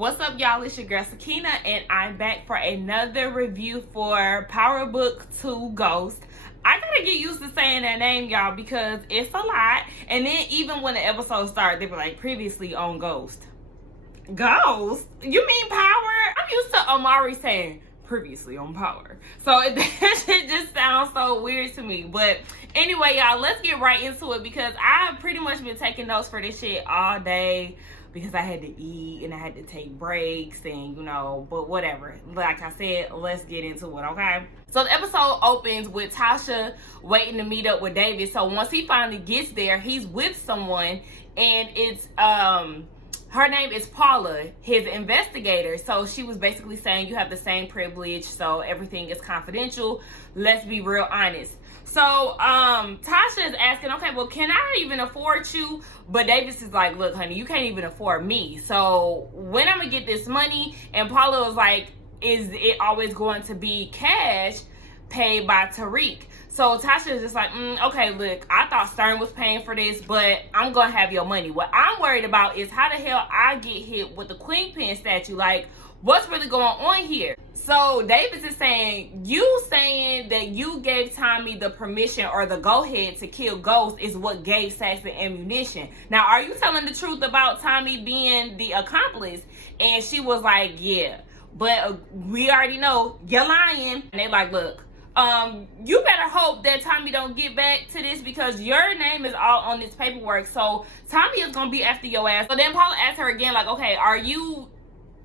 What's up, y'all? It's your girl Sakina, and I'm back for another review for Power Book 2 Ghost. I gotta get used to saying that name, y'all, because it's a lot. And then even when the episode started, they were like, previously on Ghost. Ghost? You mean Power? I'm used to Amari saying previously on Power. So that shit just sounds so weird to me. But anyway, y'all, let's get right into it because I've pretty much been taking notes for this shit all day because I had to eat and I had to take breaks and, but whatever. Like I said, let's get into it, okay? So the episode opens with Tasha waiting to meet up with David. So once he finally gets there, he's with someone, and it's, her name is Paula, his investigator. So she was basically saying, you have the same privilege, so everything is confidential. Let's be real honest. So Tasha is asking, okay, well, can I even afford you? But Davis is like, look, honey, you can't even afford me. So when I'm gonna get this money? And Paula was like, is it always going to be cash paid by Tariq? So Tasha is just like, okay, look, I thought Stern was paying for this, but I'm gonna have your money. What I'm worried about is how the hell I get hit with the Queen Pin statue. Like, what's really going on here? So Davis is saying, you saying that you gave Tommy the permission or the go-ahead to kill Ghost is what gave Sax the ammunition. Now, are you telling the truth about Tommy being the accomplice? And she was like, yeah, but we already know you're lying. And they like, look, you better hope that Tommy don't get back to this because your name is all on this paperwork. So Tommy is gonna be after your ass. So then Paula asked her again, like, okay, are you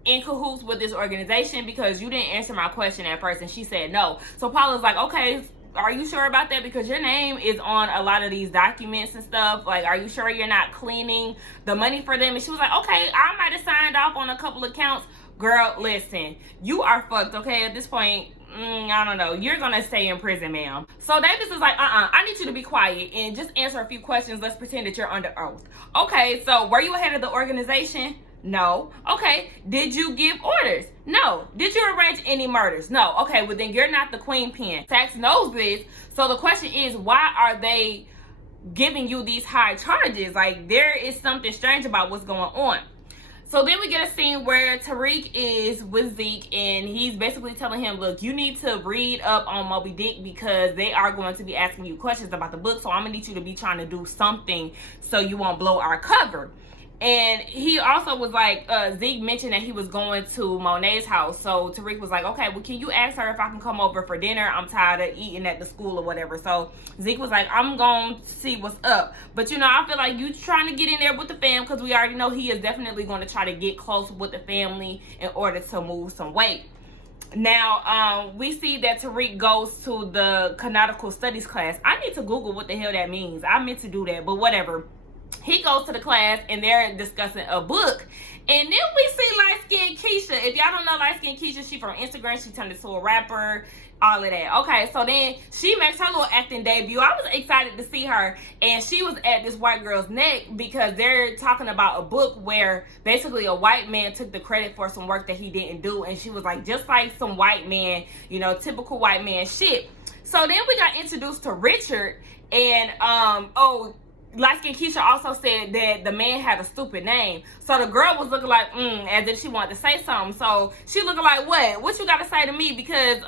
in cahoots with this organization? Because you didn't answer my question at first. And she said no. So Paula's like, okay, are you sure about that? Because your name is on a lot of these documents and stuff. Like, are you sure you're not cleaning the money for them? And she was like, okay, I might have signed off on a couple accounts. Girl, listen, you are fucked, okay? At this point, I don't know. You're gonna stay in prison, ma'am. So Davis is like, I need you to be quiet and just answer a few questions. Let's pretend that you're under oath. Okay, so were you ahead of the organization? No. Okay, did you give orders? No. Did you arrange any murders? No. Okay, well then you're not the Queen Pin. Sax knows this. So the question is, why are they giving you these high charges? Like, there is something strange about what's going on. So then we get a scene where Tariq is with Zeke and he's basically telling him, look, you need to read up on Moby Dick because they are going to be asking you questions about the book. So I'm gonna need you to be trying to do something so you won't blow our cover. And he also was like, Zeke mentioned that he was going to Monet's house. So Tariq was like, okay, well, can you ask her if I can come over for dinner? I'm tired of eating at the school or whatever. So Zeke was like, I'm going to see what's up. But, I feel like you trying to get in there with the fam because we already know he is definitely going to try to get close with the family in order to move some weight. Now, we see that Tariq goes to the canonical studies class. I need to Google what the hell that means. I meant to do that, but whatever. He goes to the class and they're discussing a book. And then we see light-skinned Keisha. If y'all don't know light-skinned Keisha, she from Instagram. She turned into a rapper, all of that. Okay, so then she makes her little acting debut. I was excited to see her. And she was at this white girl's neck because they're talking about a book where basically a white man took the credit for some work that he didn't do. And she was like, just like some white man, typical white man shit. So then we got introduced to Richard. And, light-skinned Keisha also said that the man had a stupid name. So the girl was looking like, as if she wanted to say something. So she looking like, what you got to say to me? Because,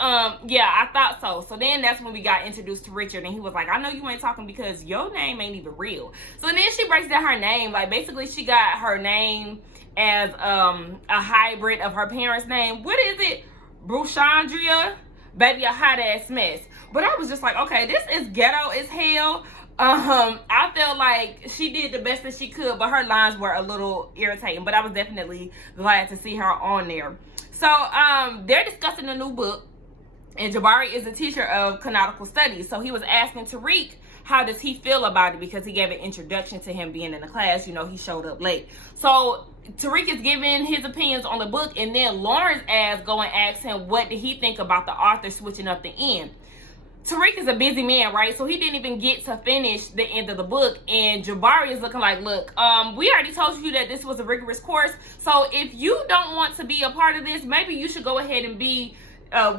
yeah, I thought so. So then that's when we got introduced to Richard. And he was like, I know you ain't talking because your name ain't even real. So then she breaks down her name. Like, basically, she got her name as a hybrid of her parents' name. What is it? Bruchandria? Baby, a hot-ass mess. But I was just like, okay, this is ghetto as hell. I felt like she did the best that she could, but her lines were a little irritating, but I was definitely glad to see her on there. So, they're discussing a new book, and Jabari is a teacher of canonical studies. So he was asking Tariq, how does he feel about it? Because he gave an introduction to him being in the class. He showed up late. So Tariq is giving his opinions on the book, and then Lauren's ass go and ask him, what did he think about the author switching up the end? Tariq is a busy man, right? So he didn't even get to finish the end of the book. And Jabari is looking like, look, we already told you that this was a rigorous course. So if you don't want to be a part of this, maybe you should go ahead and be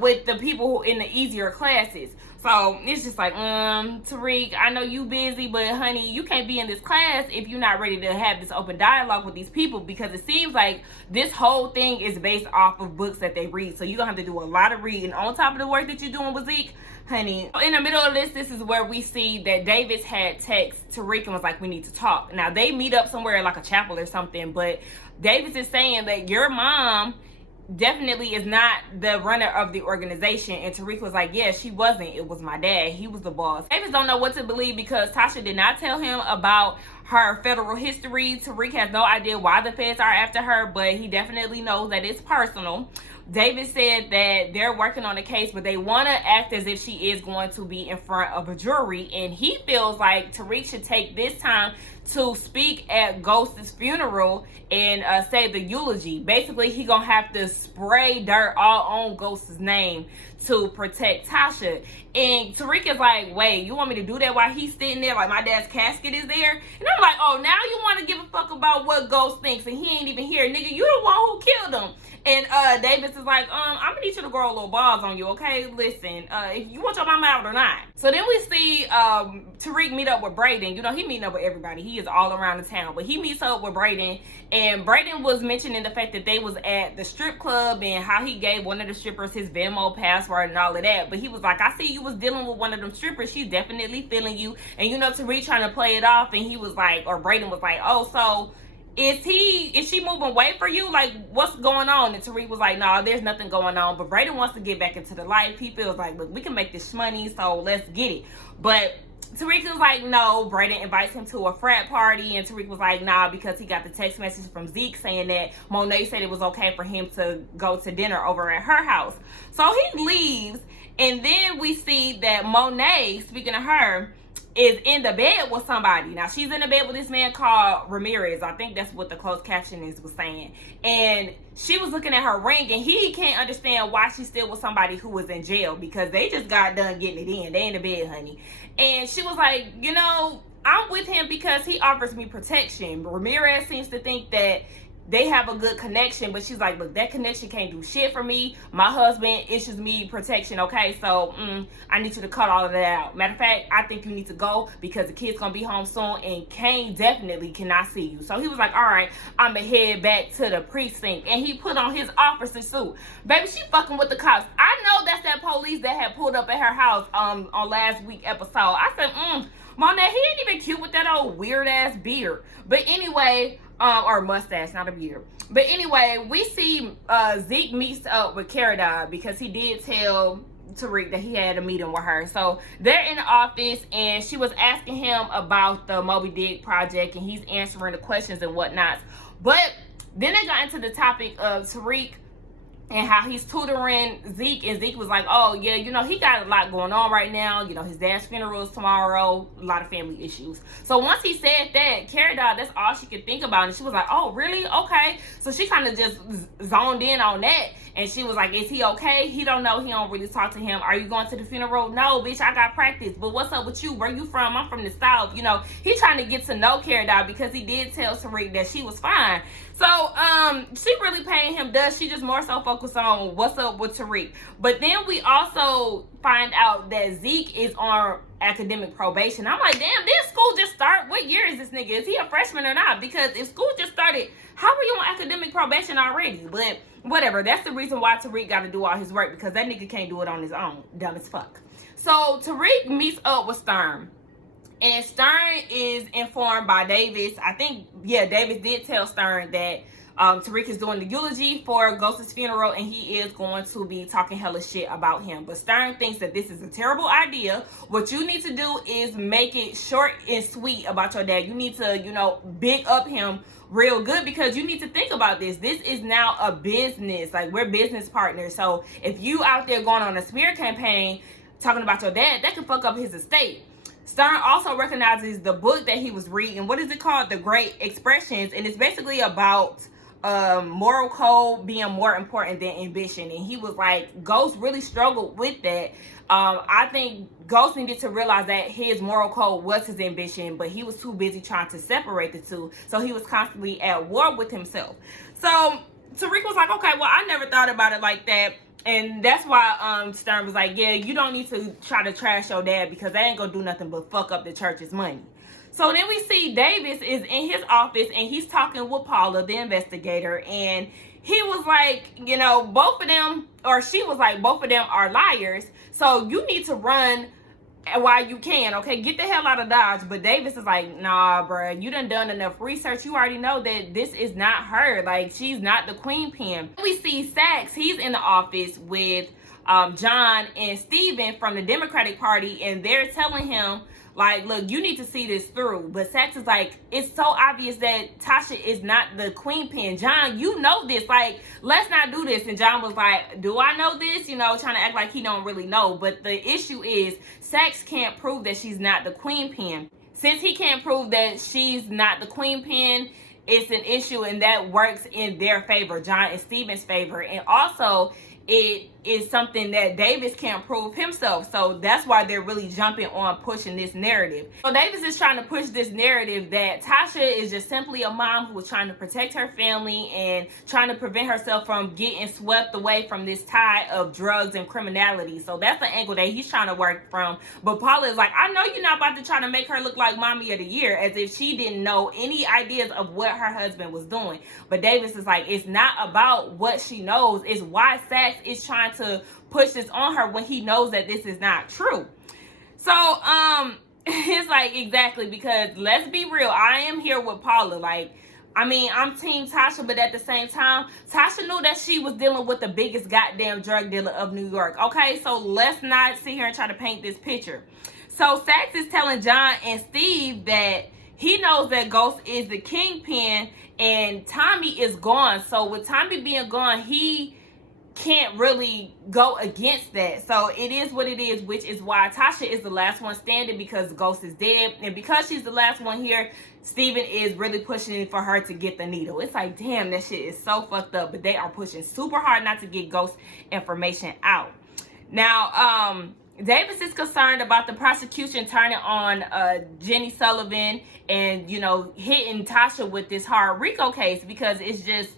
with the people who in the easier classes. So it's just like, Tariq, I know you busy, but honey, you can't be in this class if you're not ready to have this open dialogue with these people, because it seems like this whole thing is based off of books that they read. So you're gonna have to do a lot of reading on top of the work that you're doing with Zeke, honey. In the middle of this is where we see that Davis had text Tariq and was like, we need to talk. Now they meet up somewhere like a chapel or something, but Davis is saying that your mom definitely is not the runner of the organization. And Tariq was like, yeah, she wasn't. It was my dad. He was the boss. Davis don't know what to believe because Tasha did not tell him about her federal history. Tariq has no idea why the feds are after her, but he definitely knows that it's personal. Davis said that they're working on the case, but they want to act as if she is going to be in front of a jury. And he feels like Tariq should take this time to speak at Ghost's funeral and say the eulogy. Basically, he gonna have to spray dirt all on Ghost's name to protect Tasha. And Tariq is like, wait, you want me to do that while he's sitting there? Like, my dad's casket is there? And I'm like, oh, now you want to give a fuck about what Ghost thinks and he ain't even here. Nigga, you the one who killed him. And Davis is like, I'm gonna need you to grow a little balls on you, okay? Listen, if you want your mama out or not. So then we see Tariq meet up with Brayden. You know, he meeting up with everybody. He is all around the town. But he meets up with Brayden. And Brayden was mentioning the fact that they was at the strip club and how he gave one of the strippers his Venmo password and all of that. But he was like, I see you was dealing with one of them strippers. She's definitely feeling you. And you know, Tariq trying to play it off. And he was like, or Brayden was like, oh, so is she moving weight for you? Like, what's going on? And Tariq was like, no, there's nothing going on. But Brayden wants to get back into the life. He feels like, look, we can make this money, so let's get it. But Tariq was like, no. Brayden invites him to a frat party, and Tariq was like, nah, because he got the text message from Zeke saying that Monet said it was okay for him to go to dinner over at her house. So he leaves, and then we see that Monet, speaking of her, is in the bed with somebody. Now, she's in the bed with this man called Ramirez. I think that's what the closed captioning was saying. And she was looking at her ring, and he can't understand why she's still with somebody who was in jail, because they just got done getting it in. They in the bed, honey. And she was like, you know, I'm with him because he offers me protection. Ramirez seems to think that they have a good connection, but she's like, look, that connection can't do shit for me. My husband issues me protection, okay? So I need you to cut all of that out. Matter of fact, I think you need to go because the kid's gonna be home soon, and Kane definitely cannot see you. So he was like, all right, I'm gonna head back to the precinct. And he put on his officer suit. Baby, she fucking with the cops. I know that's that police that had pulled up at her house on last week episode. I said, Monet, he ain't even cute with that old weird ass beard. But anyway, or mustache, not a beard. But anyway, we see Zeke meets up with Caradine because he did tell Tariq that he had a meeting with her. So they're in the office, and she was asking him about the Moby Dick project, and he's answering the questions and whatnot. But then they got into the topic of Tariq and how he's tutoring Zeke, and Zeke was like, oh, yeah, you know, he got a lot going on right now. You know, his dad's funeral is tomorrow, a lot of family issues. So once he said that, Caradine, that's all she could think about. And she was like, oh, really? Okay. So she kind of just zoned in on that. And she was like, is he okay? He don't know. He don't really talk to him. Are you going to the funeral? No, bitch, I got practice. But what's up with you? Where you from? I'm from the South. You know, he's trying to get to know Caradine because he did tell Tariq that she was fine. So, she really paying him dust. She just more so focused on what's up with Tariq. But then we also find out that Zeke is on academic probation. I'm like, damn, did school just start? What year is this nigga? Is he a freshman or not? Because if school just started, how are you on academic probation already? But whatever, that's the reason why Tariq got to do all his work, because that nigga can't do it on his own. Dumb as fuck. So Tariq meets up with Stern. And Stern is informed by Davis. I think, yeah, Davis did tell Stern that Tariq is doing the eulogy for Ghost's funeral, and he is going to be talking hella shit about him. But Stern thinks that this is a terrible idea. What you need to do is make it short and sweet about your dad. You need to, you know, big up him real good, because you need to think about this. This is now a business. Like, we're business partners. So if you out there going on a smear campaign talking about your dad, that can fuck up his estate. Stern also recognizes the book that he was reading. What is it called? The Great Expressions. And it's basically about moral code being more important than ambition. And he was like, Ghost really struggled with that. I think Ghost needed to realize that his moral code was his ambition, but he was too busy trying to separate the two. So he was constantly at war with himself. So Tariq was like, okay, well, I never thought about it like that. And that's why Stern was like, yeah, you don't need to try to trash your dad because they ain't gonna do nothing but fuck up the church's money. So then we see Davis is in his office and he's talking with Paula, the investigator, and he was like, you know, both of them, or she was like, both of them are liars. So you need to run while you can, okay? Get the hell out of Dodge. But Davis is like, nah, bruh, you done enough research. You already know that this is not her. Like, she's not the queen pin. We see Saxe, he's in the office with John and Steven from the Democratic Party, and they're telling him, like, look, you need to see this through. But Saxe is like, it's so obvious that Tasha is not the queen pin. John, you know this. Like, let's not do this. And John was like, do I know this? You know, trying to act like he don't really know. But the issue is, Saxe can't prove that she's not the queen pin. Since he can't prove that she's not the queen pin, it's an issue, and that works in their favor, John and Steven's favor. And also, it is something that Davis can't prove himself. So that's why they're really jumping on pushing this narrative. So Davis is trying to push this narrative that Tasha is just simply a mom who was trying to protect her family and trying to prevent herself from getting swept away from this tide of drugs and criminality. So that's the angle that he's trying to work from. But Paula is like, I know you're not about to try to make her look like mommy of the year, as if she didn't know any ideas of what her husband was doing. But Davis is like, it's not about what she knows, it's why Saxe is trying to push this on her when he knows that this is not true. So it's like, exactly, because let's be real, I am here with Paula. Like, I mean, I'm team Tasha, but at the same time, Tasha knew that she was dealing with the biggest goddamn drug dealer of New York. Okay, so let's not sit here and try to paint this picture. So Saxe is telling John and Steve that he knows that Ghost is the kingpin and Tommy is gone. So with Tommy being gone, he can't really go against that. So it is what it is, which is why Tasha is the last one standing, because Ghost is dead. And because she's the last one here, Steven is really pushing for her to get the needle. It's like, damn, that shit is so fucked up. But they are pushing super hard not to get Ghost information out. Now, Davis is concerned about the prosecution turning on Jenny Sullivan and, you know, hitting Tasha with this hard RICO case, because it's just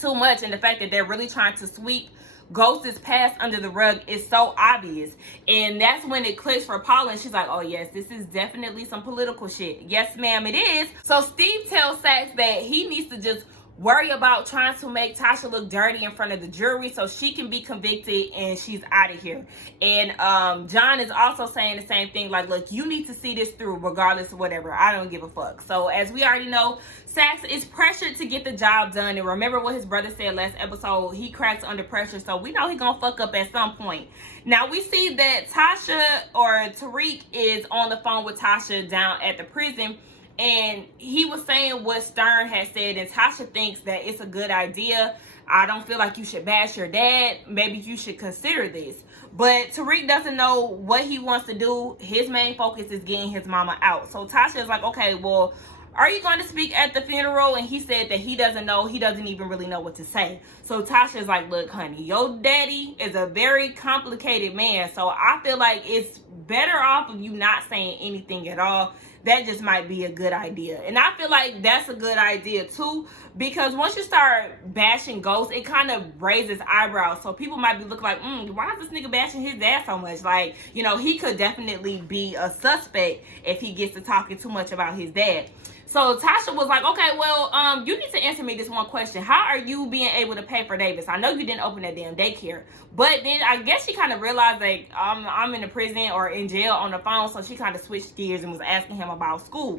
too much. And the fact that they're really trying to sweep Ghost's past under the rug is so obvious. And that's when it clicks for Paula, and she's like, oh yes, this is definitely some political shit. Yes ma'am, it is. So Steve tells Saxe that he needs to just worry about trying to make Tasha look dirty in front of the jury so she can be convicted and she's out of here. And John is also saying the same thing, like, look, you need to see this through regardless of whatever. I don't give a fuck. So as we already know, Saxe is pressured to get the job done. And remember what his brother said last episode, he cracks under pressure. So we know he's gonna fuck up at some point. Now we see that Tasha, or Tariq, is on the phone with Tasha down at the prison. And he was saying what Stern had said, and Tasha thinks that it's a good idea. I don't feel like you should bash your dad. Maybe you should consider this. But Tariq doesn't know what he wants to do. His main focus is getting his mama out. So Tasha is like, okay, well, are you going to speak at the funeral? And he said that he doesn't know. He doesn't even really know what to say. So Tasha is like, look, honey, your daddy is a very complicated man. So I feel like it's better off of you not saying anything at all. That just might be a good idea. And I feel like that's a good idea too, because once you start bashing Ghost, it kind of raises eyebrows. So people might be looking like, why is this nigga bashing his dad so much? Like, you know, he could definitely be a suspect if he gets to talking too much about his dad. So Tasha was like, okay, well, you need to answer me this one question. How are you being able to pay for Davis? I know you didn't open that damn daycare. But then I guess she kind of realized, like, I'm in the prison or in jail on the phone. So she kind of switched gears and was asking him about school.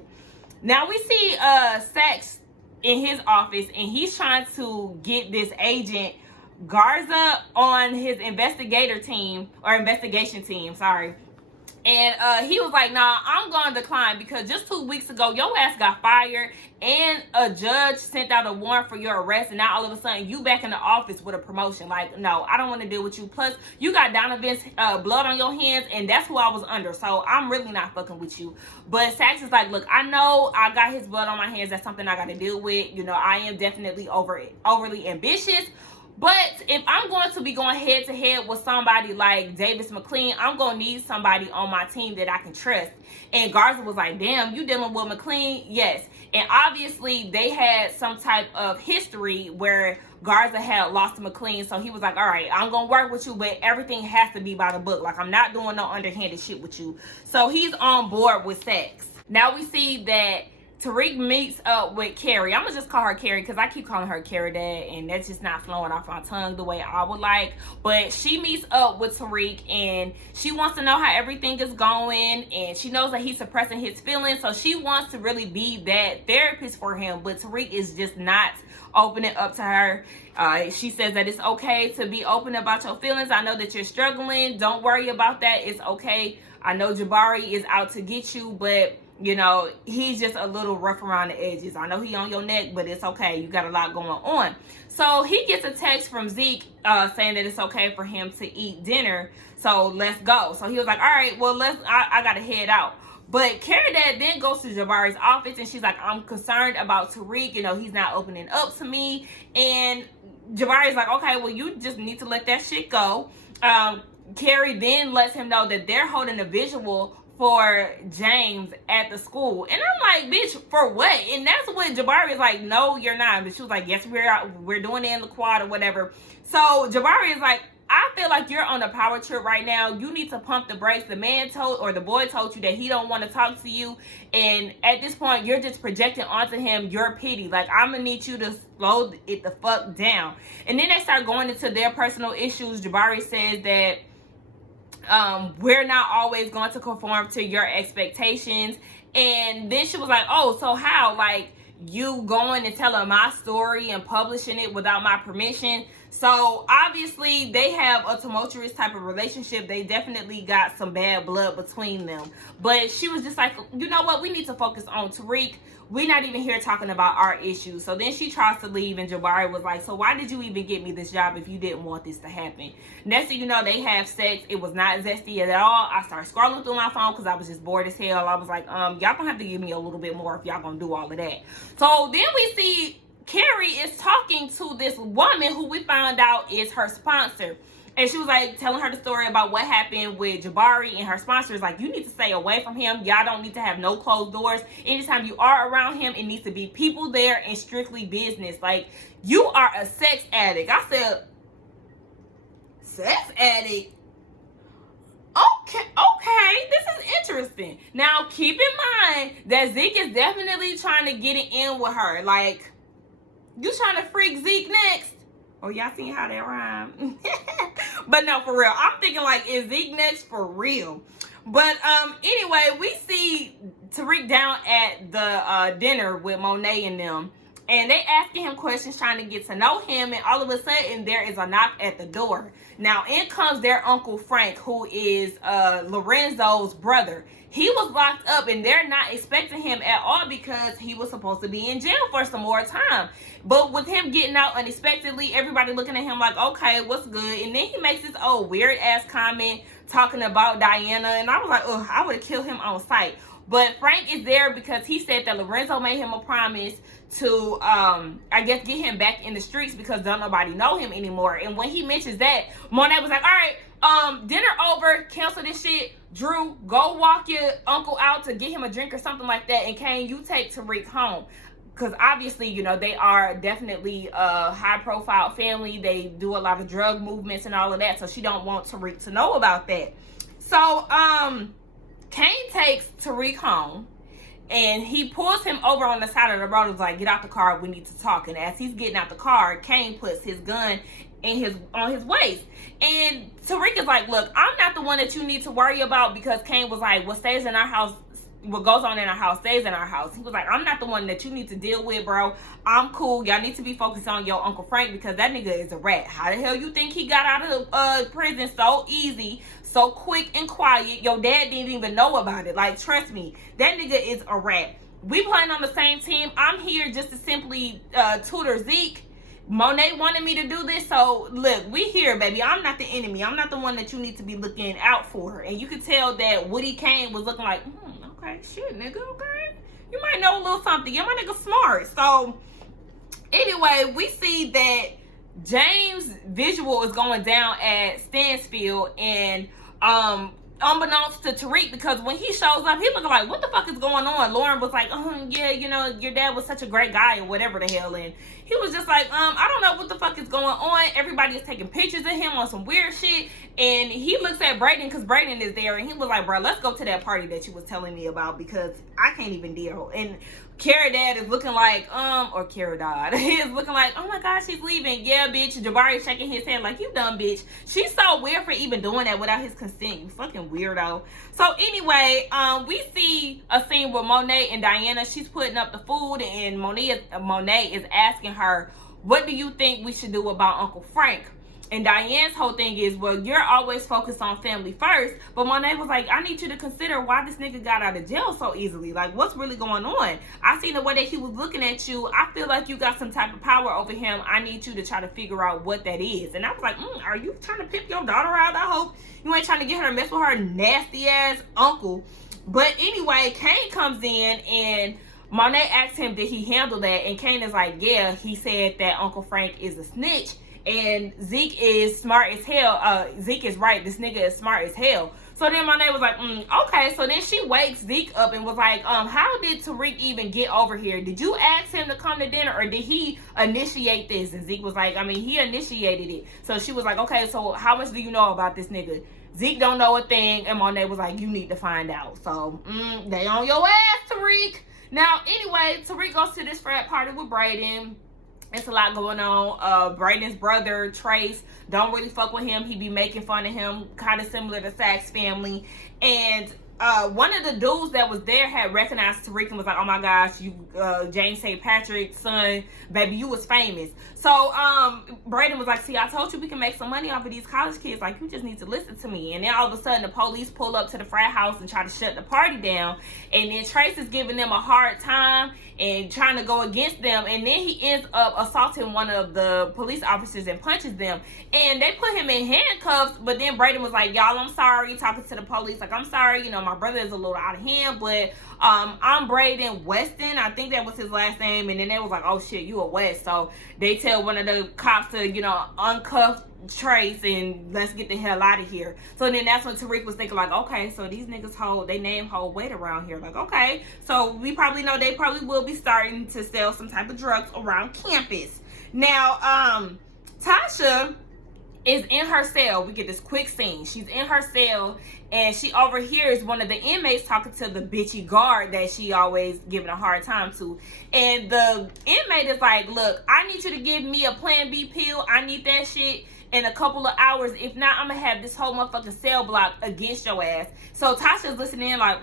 Now we see Saxe in his office, and he's trying to get this agent Garza on his investigation team, sorry. And he was like, nah, I'm going to decline, because just 2 weeks ago, your ass got fired and a judge sent out a warrant for your arrest. And now all of a sudden, you back in the office with a promotion. Like, no, I don't want to deal with you. Plus, you got Donovan's blood on your hands, and that's who I was under. So I'm really not fucking with you. But Saxe is like, look, I know I got his blood on my hands. That's something I got to deal with. You know, I am definitely overly ambitious. But if I'm going to be going head to head with somebody like Davis McLean, I'm going to need somebody on my team that I can trust. And Garza was like, damn, you dealing with McLean? Yes. And obviously they had some type of history where Garza had lost him clean. So he was like, all right, I'm going to work with you, but everything has to be by the book. Like, I'm not doing no underhanded shit with you. So he's on board with sex. Now we see that Tariq meets up with Carrie. I'm gonna just call her Carrie because I keep calling her Carrie Dad, and that's just not flowing off my tongue the way I would like. But she meets up with Tariq, and she wants to know how everything is going, and she knows that he's suppressing his feelings, so she wants to really be that therapist for him. But Tariq is just not opening up to her. She says that it's okay to be open about your feelings. I know that you're struggling. Don't worry about that. It's okay. I know Jabari is out to get you, but you know, he's just a little rough around the edges. I know he on your neck, but it's okay. You got a lot going on. So he gets a text from Zeke saying that it's okay for him to eat dinner. So let's go. So he was like, all right, well, I got to head out. But Carrie Dad then goes to Jabari's office, and she's like, I'm concerned about Tariq. You know, he's not opening up to me. And Jabari's like, okay, well, you just need to let that shit go. Carrie then lets him know that they're holding a visual for James at the school. And I'm like, bitch, for what? And that's when Jabari is like, no, you're not. But she was like, yes, we're doing it in the quad or whatever. So Jabari is like, I feel like you're on a power trip right now. You need to pump the brakes. The boy told you that he don't want to talk to you. And at this point, you're just projecting onto him your pity. Like, I'm going to need you to slow it the fuck down. And then they start going into their personal issues. Jabari says that we're not always going to conform to your expectations. And then she was like, oh, so how? Like, you going and telling my story and publishing it without my permission? So obviously they have a tumultuous type of relationship. They definitely got some bad blood between them. But she was just like, you know what? We need to focus on Tariq. We're not even here talking about our issues. So then she tries to leave, and Jabari was like, so why did you even get me this job if you didn't want this to happen? Next thing you know, they have sex. It was not zesty at all. I started scrolling through my phone because I was just bored as hell. I was like, y'all gonna have to give me a little bit more if y'all gonna do all of that. So then we see Carrie is talking to this woman who we found out is her sponsor. And she was like telling her the story about what happened with Jabari, and her sponsor is like, you need to stay away from him. Y'all don't need to have no closed doors. Anytime you are around him, it needs to be people there and strictly business. Like, you are a sex addict. I said, sex addict? Okay, this is interesting. Now, keep in mind that Zeke is definitely trying to get it in with her. Like, you trying to freak Zeke next? Oh, y'all seen how that rhyme? But no, for real. I'm thinking, like, is Zeke next for real? But anyway, we see Tariq down at the dinner with Monet and them. And they asking him questions, trying to get to know him. And all of a sudden, there is a knock at the door. Now, in comes their Uncle Frank, who is Lorenzo's brother. He was locked up, and they're not expecting him at all because he was supposed to be in jail for some more time. But with him getting out unexpectedly, everybody looking at him like, okay, what's good? And then he makes this old weird-ass comment talking about Diana. And I was like, ugh, I would have killed him on sight. But Frank is there because he said that Lorenzo made him a promise to, I guess, get him back in the streets because don't nobody know him anymore. And when he mentions that, Monet was like, all right, dinner over, cancel this shit. Drew, go walk your uncle out to get him a drink or something like that. And Kane, you take Tariq home. Because obviously, you know, they are definitely a high-profile family. They do a lot of drug movements and all of that. So she don't want Tariq to know about that. So, Kane takes Tariq home. And he pulls him over on the side of the road and is like, get out the car, we need to talk. And as he's getting out the car, Kane puts his gun on his waist. And Tariq is like, look, I'm not the one that you need to worry about, because Kane was like, what stays in our house, what goes on in our house stays in our house. He was like, I'm not the one that you need to deal with, bro. I'm cool. Y'all need to be focused on your Uncle Frank, because that nigga is a rat. How the hell you think he got out of prison so easy, so quick and quiet? Your dad didn't even know about it. Like, trust me, that nigga is a rat. We playing on the same team. I'm here just to simply tutor Zeke. Monet wanted me to do this, so look, we here, baby. I'm not the enemy. I'm not the one that you need to be looking out for. And you could tell that Woody Kane was looking like, okay, shit, nigga, okay. You might know a little something. Yeah, my nigga smart. So, anyway, we see that James' visual is going down at Stansfield, and unbeknownst to Tariq, because when he shows up, he looking like, what the fuck is going on? Lauren was like, oh, yeah, you know, your dad was such a great guy, or whatever the hell. And He was just like, I don't know what the fuck is going on. Everybody is taking pictures of him on some weird shit. And he looks at Brayden, because Brayden is there, and he was like, bro, let's go to that party that you was telling me about, because I can't even deal. And Kara Dad is looking like, or Kara Dodd, he is looking like, oh my gosh, she's leaving. Yeah, bitch. Jabari is shaking his head like, you dumb bitch. She's so weird for even doing that without his consent. You fucking weirdo. So anyway, we see a scene with Monet and Diana. She's putting up the food, and Monet is asking her, what do you think we should do about Uncle Frank? And Diane's whole thing is, well, you're always focused on family first. But Monet was like, I need you to consider why this nigga got out of jail so easily. Like, what's really going on? I seen the way that he was looking at you. I feel like you got some type of power over him. I need you to try to figure out what that is. And I was like, are you trying to pimp your daughter out? I hope you ain't trying to get her to mess with her nasty ass uncle. But anyway, Kane comes in, and Monet asks him, did he handle that? And Kane is like, yeah, he said that Uncle Frank is a snitch. And Zeke is smart as hell. Zeke is right. This nigga is smart as hell. So then Monet was like, okay. So then she wakes Zeke up and was like, how did Tariq even get over here? Did you ask him to come to dinner, or did he initiate this? And Zeke was like, I mean, he initiated it. So she was like, okay, so how much do you know about this nigga? Zeke don't know a thing. And Monet was like, you need to find out. So they on your ass, Tariq. Now, anyway, Tariq goes to this frat party with Brayden. It's a lot going on. Brayden's brother, Trace, don't really fuck with him. He be making fun of him, kind of similar to Sack's family. And one of the dudes that was there had recognized Tariq and was like, oh my gosh, you James St. Patrick's son, baby, you was famous. So Brayden was like, see, I told you we can make some money off of these college kids. Like, you just need to listen to me. And then all of a sudden the police pull up to the frat house and try to shut the party down. And then Trace is giving them a hard time and trying to go against them. And then he ends up assaulting one of the police officers and punches them. And they put him in handcuffs. But then Brayden was like, y'all, I'm sorry. Talking to the police, like, I'm sorry. You know, my brother is a little out of hand, but I'm Brayden Weston. I think that was his last name. And then they was like, oh shit, you a West. So they tell one of the cops to, you know, uncuff Trace and let's get the hell out of here. So then that's when Tariq was thinking like, okay, so these niggas hold, they name hold weight around here. Like, okay, so we probably know they probably will be starting to sell some type of drugs around campus. Now, Tasha is in her cell. We get this quick scene. She's in her cell and she overhears one of the inmates talking to the bitchy guard that she always giving a hard time to. And the inmate is like, look, I need you to give me a Plan B pill. I need that shit in a couple of hours. If not, I'm gonna have this whole motherfucking cell block against your ass. So Tasha's listening like,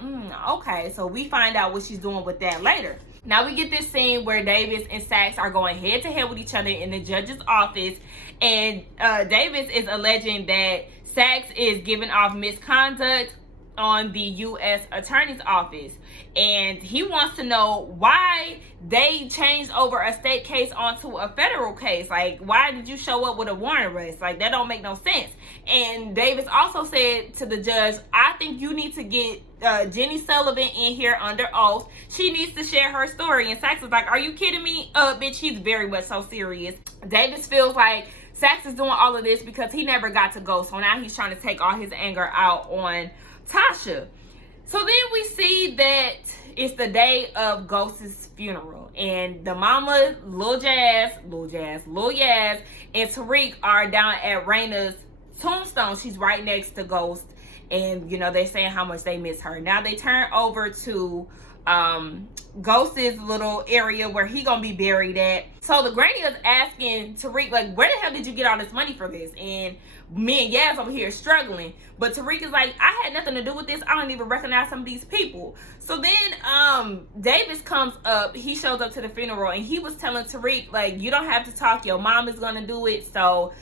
okay. So we find out what she's doing with that later. Now we get this scene where Davis and Saxe are going head to head with each other in the judge's office. And Davis is alleging that Saxe is giving off misconduct on the U.S. Attorney's Office. And he wants to know why they changed over a state case onto a federal case. Like, why did you show up with a warrant arrest? Like, that don't make no sense. And Davis also said to the judge, I think you need to get Jenny Sullivan in here under oath. She needs to share her story. And Saxe was like, are you kidding me? Bitch, he's very much so serious. Davis feels like Saxe is doing all of this because he never got to go. So now he's trying to take all his anger out on Tasha. So then we see that it's the day of Ghost's funeral, and the mama, Lil Yaz, and Tariq are down at Raina's tombstone. She's right next to Ghost, and you know they're saying how much they miss her. Now they turn over to Ghost's little area where he gonna be buried at. So the granny is asking Tariq, like, where the hell did you get all this money for this? And me and Yaz over here struggling. But Tariq is like, I had nothing to do with this. I don't even recognize some of these people. So then Davis comes up. He shows up to the funeral and he was telling Tariq, like, you don't have to talk. Your mom is gonna do it. So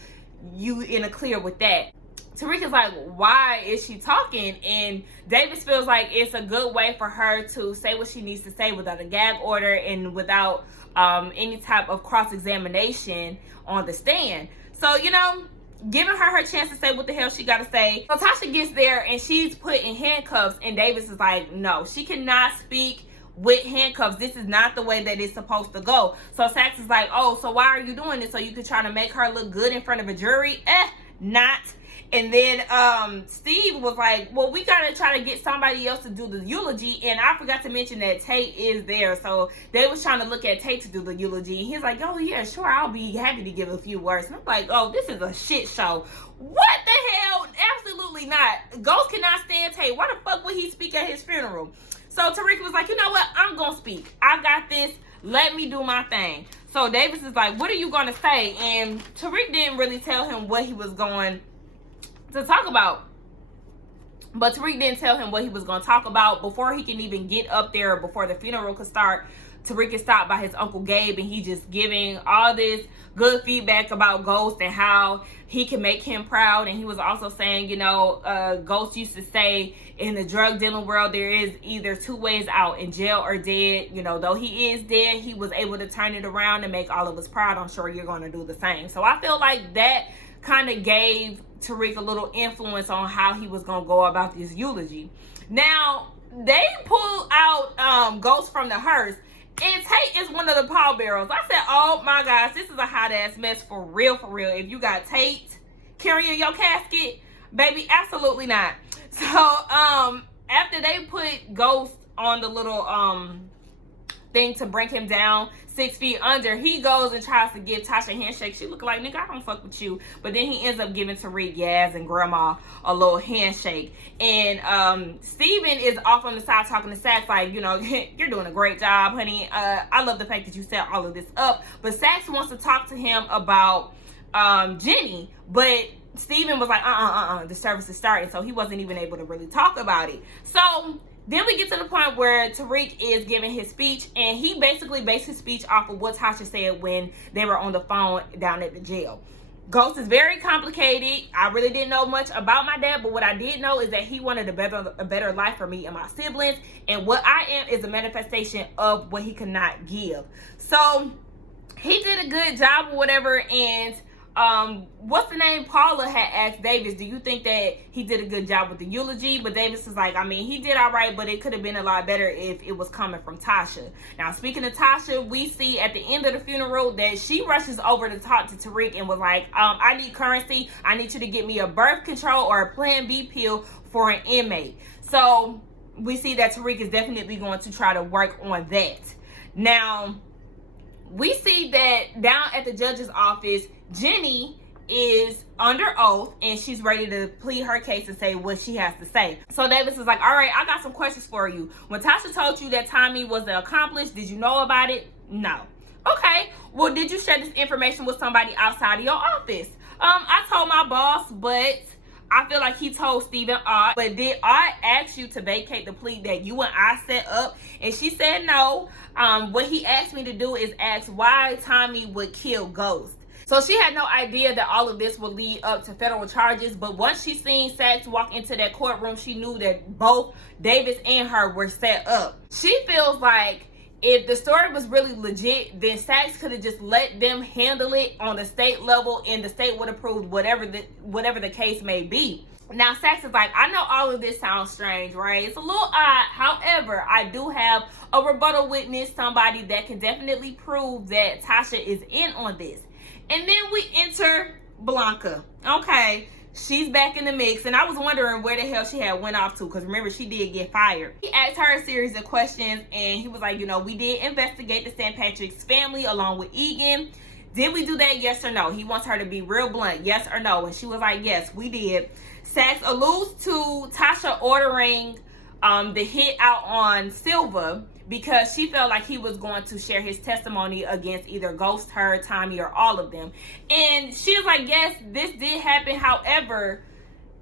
you in a clear with that. Tariq is like, why is she talking? And Davis feels like it's a good way for her to say what she needs to say without a gag order and without any type of cross-examination on the stand. So, you know, giving her chance to say what the hell she got to say. So Tasha gets there and she's put in handcuffs and Davis is like, no, she cannot speak with handcuffs. This is not the way that it's supposed to go. So Saxe is like, oh, so why are you doing this? So you could try to make her look good in front of a jury? not. And then Steve was like, well, we gotta try to get somebody else to do the eulogy. And I forgot to mention that Tate is there. So they was trying to look at Tate to do the eulogy. And he's like, oh yeah, sure, I'll be happy to give a few words. And I'm like, oh, this is a shit show. What the hell? Absolutely not. Ghost cannot stand Tate. Why the fuck would he speak at his funeral? So Tariq was like, you know what? I'm gonna speak. I got this. Let me do my thing. So Davis is like, what are you gonna say? And Tariq didn't really tell him what he was going to talk about. But Tariq didn't tell him what he was going to talk about. Before he can even get up there, before the funeral could start, Tariq is stopped by his Uncle Gabe, and he's just giving all this good feedback about Ghost and how he can make him proud. And he was also saying, you know, Ghost used to say, in the drug dealing world, there is either two ways out, in jail or dead. You know, though he is dead, he was able to turn it around and make all of us proud. I'm sure you're going to do the same. So I feel like that kind of gave Tariq a little influence on how he was going to go about this eulogy. Now, they pulled out Ghost from the hearse, and Tate is one of the pallbearers. I said, oh my gosh, this is a hot ass mess for real, for real. If you got Tate carrying your casket, baby, absolutely not. So, after they put Ghost on the little thing to bring him down 6 feet under, he goes and tries to give Tasha a handshake. She look like, nigga, I don't fuck with you. But then he ends up giving Tariq, Yaz, and Grandma a little handshake. And Steven is off on the side talking to Sax like, you know, you're doing a great job, honey. I love the fact that you set all of this up. But Sax wants to talk to him about Jenny, but Steven was like, the service is starting. So he wasn't even able to really talk about it. So then we get to the point where Tariq is giving his speech, and he basically based his speech off of what Tasha said when they were on the phone down at the jail. Ghost is very complicated. I really didn't know much about my dad, but what I did know is that he wanted a better life for me and my siblings, and what I am is a manifestation of what he could not give. So he did a good job or whatever, and what's the name? Paula had asked Davis, do you think that he did a good job with the eulogy? But Davis is like, I mean, he did all right, but it could have been a lot better if it was coming from Tasha. Now, speaking of Tasha, we see at the end of the funeral that she rushes over to talk to Tariq and was like, I need currency. I need you to get me a birth control or a Plan B pill for an inmate. So we see that Tariq is definitely going to try to work on that. Now, we see that down at the judge's office, Jenny is under oath and she's ready to plead her case and say what she has to say. So Davis is like, all right, I got some questions for you. When Tasha told you that Tommy was the accomplice, did you know about it? No. Okay. Well, did you share this information with somebody outside of your office? I told my boss, but I feel like he told Steven Ott. But did Ott ask you to vacate the plea that you and I set up? And she said no. What he asked me to do is ask why Tommy would kill Ghost. So she had no idea that all of this would lead up to federal charges. But once she seen Sax walk into that courtroom, she knew that both Davis and her were set up. She feels like if the story was really legit, then Sax could have just let them handle it on the state level, and the state would have proved whatever the case may be. Now, Sax is like, I know all of this sounds strange, right? It's a little odd. However, I do have a rebuttal witness, somebody that can definitely prove that Tasha is in on this. And then we enter Blanca. Okay, she's back in the mix, and I was wondering where the hell she had went off to, because remember, she did get fired. He asked her a series of questions, and he was like, you know, we did investigate the St. Patrick's family along with Egan. Did we do that? Yes or no? He wants her to be real blunt. Yes or no? And she was like, yes, we did. Sax alludes to Tasha ordering the hit out on Silva because she felt like he was going to share his testimony against either Ghost, her, Tommy, or all of them. And she was like, yes, this did happen. However,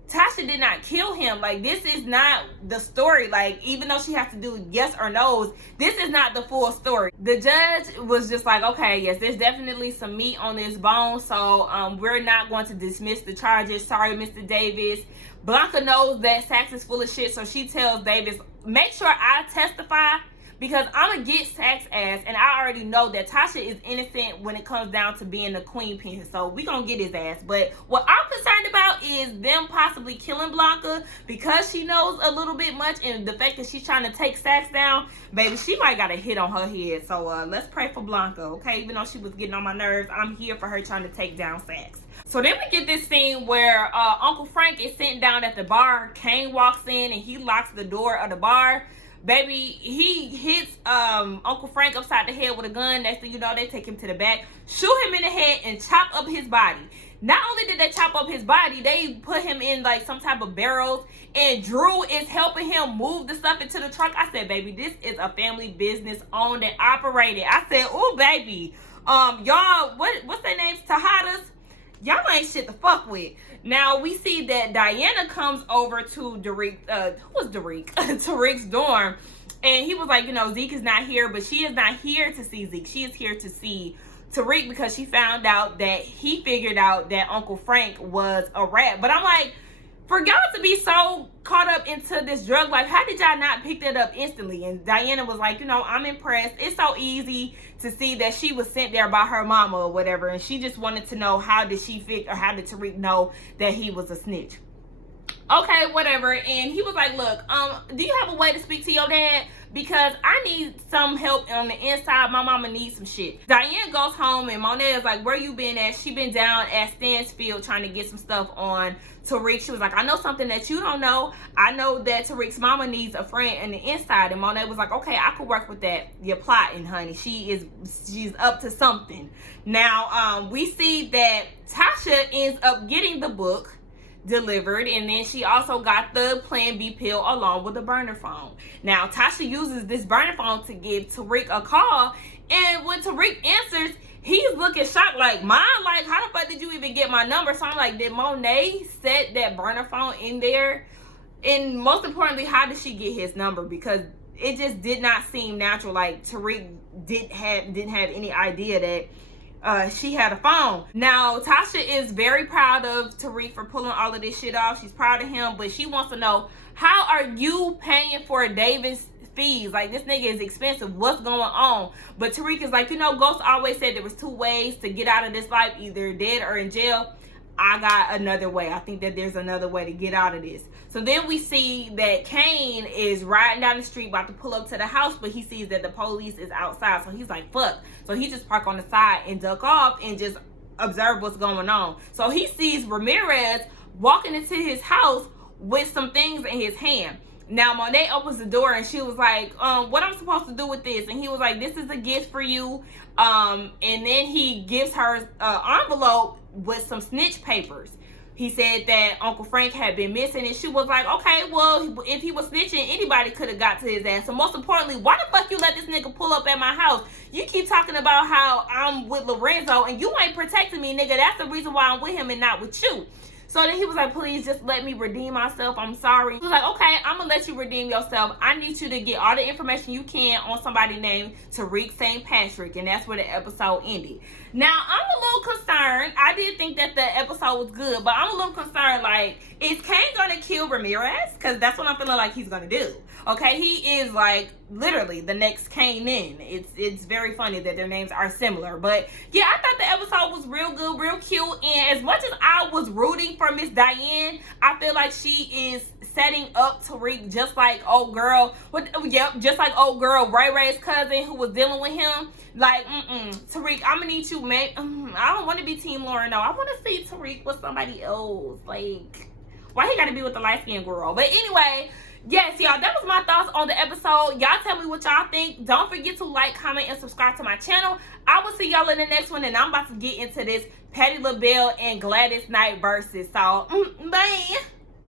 Tasha did not kill him. Like, this is not the story. Like, even though she has to do yes or no's, this is not the full story. The judge was just like, okay, yes, there's definitely some meat on this bone, so we're not going to dismiss the charges. Sorry, Mr. Davis. Blanca knows that Sax is full of shit, so she tells Davis, make sure I testify, because I'm gonna get Sax's ass, and I already know that Tasha is innocent when it comes down to being the queen pin. So we gonna get his ass. But what I'm concerned about is them possibly killing Blanca because she knows a little bit much, and the fact that she's trying to take Sax down, baby, she might got a hit on her head. So let's pray for Blanca, okay? Even though she was getting on my nerves, I'm here for her trying to take down Sax. So then we get this scene where Uncle Frank is sitting down at the bar. Kane walks in and he locks the door of the bar. Baby, he hits Uncle Frank upside the head with a gun. Next thing you know, they take him to the back, shoot him in the head, and chop up his body. Not only did they chop up his body, they put him in like some type of barrels, and Drew is helping him move the stuff into the truck. I said, baby, this is a family business owned and operated. I said, oh, baby, y'all, what's their names? Tejadas? Y'all ain't shit to fuck with. Now we see that Diana comes over to Tariq, who was Tariq? Tariq's dorm, and he was like, you know, Zeke is not here, but she is not here to see Zeke. She is here to see Tariq because she found out that he figured out that Uncle Frank was a rat. But I'm like, for y'all to be so caught up into this drug life, how did y'all not pick that up instantly? And Diana was like, you know, I'm impressed. It's so easy to see that she was sent there by her mama or whatever. And she just wanted to know, how did she figure, or how did Tariq know that he was a snitch? Okay, whatever. And he was like, look, do you have a way to speak to your dad? Because I need some help on the inside. My mama needs some shit. Diane goes home and Monet is like, where you been at? She been down at Stansfield trying to get some stuff on Tariq. She was like, I know something that you don't know. I know that Tariq's mama needs a friend on the inside. And Monet was like, okay, I could work with that. You're plotting, honey. She's up to something. Now, we see that Tasha ends up getting the book delivered, and then she also got the Plan B pill along with the burner phone. Now Tasha uses this burner phone to give Tariq a call, and when Tariq answers, he's looking shocked like, mine? Like, how the fuck did you even get my number? So I'm like, did Monet set that burner phone in there? And most importantly, how did she get his number? Because it just did not seem natural. Like Tariq didn't have any idea that she had a phone. Now Tasha is very proud of Tariq for pulling all of this shit off. She's proud of him, but she wants to know, how are you paying for David's fees? Like, this nigga is expensive. What's going on? But Tariq is like, you know, Ghost always said there was two ways to get out of this life, either dead or in jail. I got another way. I think that there's another way to get out of this. So then we see that Kane is riding down the street about to pull up to the house, but he sees that the police is outside. So he's like, fuck. So he just park on the side and duck off and just observe what's going on. So he sees Ramirez walking into his house with some things in his hand. Now Monet opens the door and she was like, what I'm supposed to do with this? And he was like, this is a gift for you. And then he gives her an envelope with some snitch papers. He said that Uncle Frank had been missing, and she was like, okay, well, if he was snitching, anybody could have got to his ass. So most importantly, why the fuck you let this nigga pull up at my house? You keep talking about how I'm with Lorenzo, and you ain't protecting me, nigga. That's the reason why I'm with him and not with you. So then he was like, please just let me redeem myself. I'm sorry. He was like, okay, I'm going to let you redeem yourself. I need you to get all the information you can on somebody named Tariq St. Patrick. And that's where the episode ended. Now, I'm a little concerned. I did think that the episode was good, but I'm a little concerned. Like, is Kane going to kill Ramirez? Because that's what I'm feeling like he's going to do. Okay, he is like literally the next Kanan. It's very funny that their names are similar. But yeah, I thought the episode was real good, real cute. And as much as I was rooting for Miss Diane, I feel like she is setting up Tariq just like old girl. Just like old girl Ray Ray's cousin who was dealing with him. Like, Tariq, I'm gonna need you, man. I don't want to be Team Lauren, though. I want to see Tariq with somebody else. Like, why he gotta be with the light-skinned girl? But anyway, yes, y'all, that was my thoughts on the episode. Y'all tell me what y'all think. Don't forget to like, comment, and subscribe to my channel. I will see y'all in the next one, and I'm about to get into this Patti LaBelle and Gladys Knight versus. So, bye.